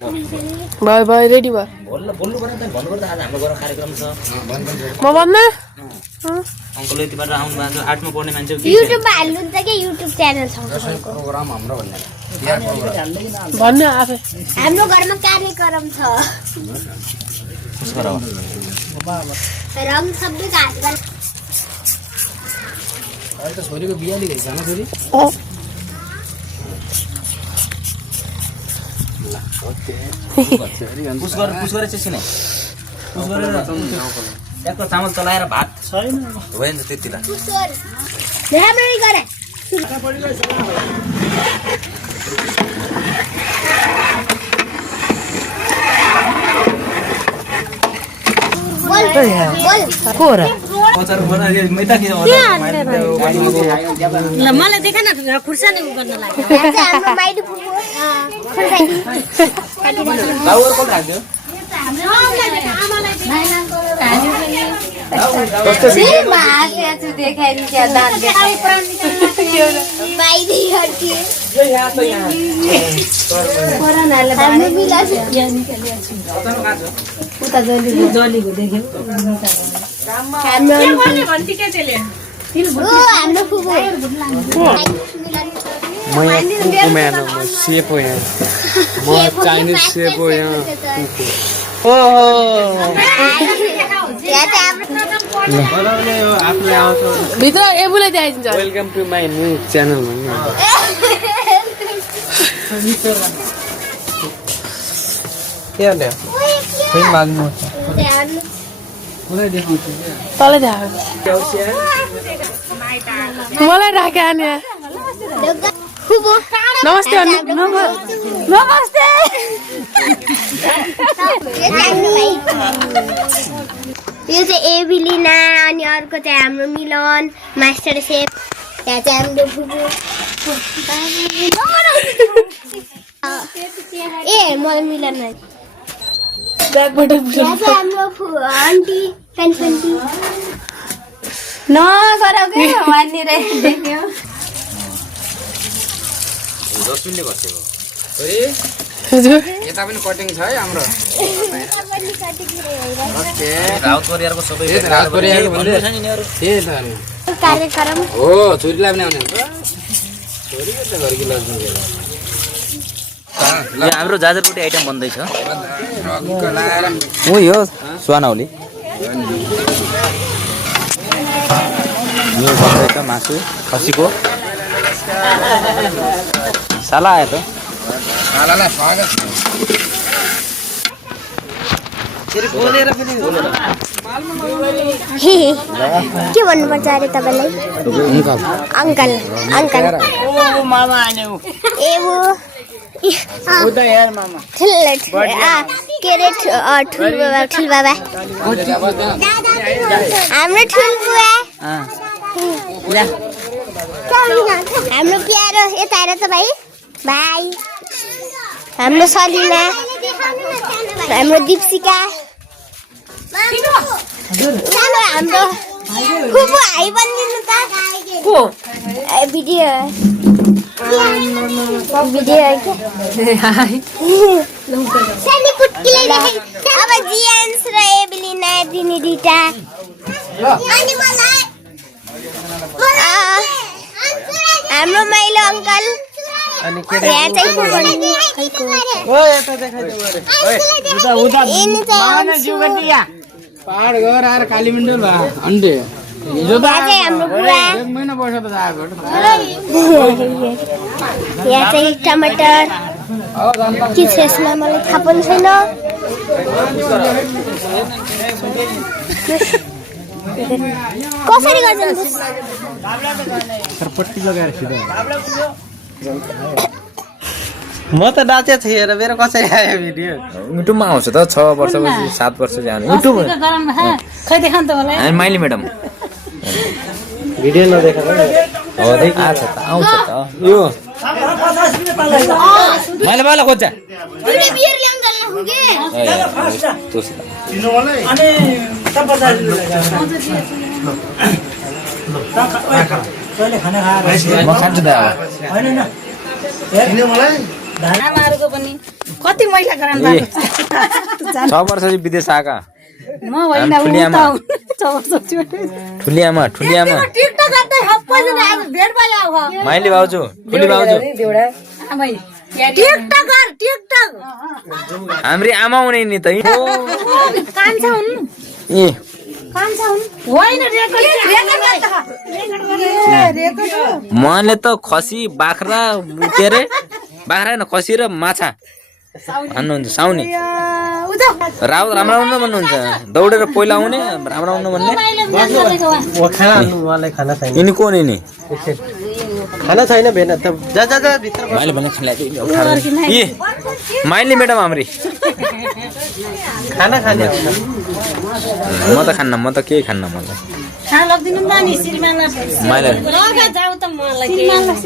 भयो भयो रेडी भयो बोल्नु पर्यो त भन्नु पर्छ आज हाम्रो घरमा कार्यक्रम छ म भन्नु अङ्कल यतिबाट आउनु भएको छ 8 मा पढ्ने मान्छे हो युट्युबमा हाल्नुहुन्छ के युट्युब च्यानल छ प्रोग्राम हाम्रो भन्ने बिहा प्रोग्राम भन्नु आफै हाम्रो घरमा कार्यक्रम छ खुस गराउ रङ सबै हातमा अहिले त छोरीको बिहा लिएको छ न छोरी खुस गरेर चाहिँ सिने खुस गरेर ट्याक्क चामल चलाएर भात छैन होइन त्यतिला राम्ररी गरे मलाई देखा न खुर्सानी गर्न लाग्यो हाम्रो माइली फुफु जलीको देख्यो हाम्रो फुफु म यहाँ सेफ हो यहाँ म चाइनिज सेफ हो यहाँ भित्र एबुले देखाइदिन्छ welcome to my new channel भन्नु तलै देखाएको मलाई राखे आने नमस्ते भन्नु नमस्ते यो चाहिँ एबिलिना अनि अर्को चाहिँ हाम्रो मिलन मास्टर सेफ यहाँ चाहिँ हाम्रो फुपू ए मलाई मिलन ब्यागबाट यहाँ चाहिँ हाम्रो आन्टी पेन्टी रसुनले बसेको हजुर यता पनि कटिङ छ है हाम्रो राउत परिवारको सबै राउत परिवारको भन्दै छ नि यिनीहरू कार्यक्रम हो छोरीलाई पनि आउने हुन्छ छोरी त घरकी लज्नु यो हाम्रो जाजरकोटी आइटम बन्दैछ लाएर हो यो स्वानौली यो बन्दैछ मासु खसीको साला आयो त सालालाई स्वागत के भन्नुपर्छ अरे तपाईँलाई अङ्कल अङ्कल ए वो के अरे ठुल बाबा हाम्रो ठुल बुवा हाम्रो प्यारो यता आएर त भाइ भाइ हाम्रो सलिना हाम्रो दीप्सिका हाम्रो फुपू हाई बनिदिनु त भिडियो सानी पुट्कीले अब जियान्स र एबिलिना दिने दुईटा हाम्रो माइलो अङ्कल यहाँ चाहिँ पहाड गएर आएर कालीमण्डल भयो अन्डे हिजो त हाम्रो बुवा एक महिना बस्यो त आएको यहाँ चाहिँ टमाटर के छ यसमा मलाई थाहा पनि छैन कसरी गर्छन् पट्टी लगाएर सिधै म त नाचेको थिएँ र मेरो कसरी आयो भिडियो युट्युबमा आउँछ त 6 वर्षपछि 7 वर्ष चाहिँ आउने युट्युब खै देखाउँ त मलाई माइली म्याडम भिडियो नदेखाएको हो देख आछ त आउँछ त यो मैले बाला खोज्छ दुईटा बियर ल्याउन गल्ला हुगे अनि तपाईहरुले कहिले खाना खाएर म खान्छु त अब हैन न हेर्नु मलाई आमाहरूको पनि कति मैला गराउनु ए भएको 6 वर्ष चाहिँ विदेश आएका म होइन ठुली आमा ठुली आमा टिकटक गर्दै सबैजना आज भेट भयो अब माइली भाउजू ठुली भाउजू आमै टिकटक गर टिकटक हाम्री आमा हुने नि त कान्छा हुन् ए होइन रेकर्ड मैले त खसी बाख्रा के अरे बाख्रा होइन खसी र माछा भन्नुहुन्छ साउने राउत राम्रो आउनु भन्नुहुन्छ दौडेर पहिला आउने राम्रो आउनु भन्ने यिनी को नि खाना छैन भेन त जा जा जा भित्र माइली भने खाना ए माइली म्याडम हाम्री खाना खाने म त खान्न म त केही खान्न मलाई खाना लगिदिनु नि श्रीमान माइली लगा जाऊ त मलाई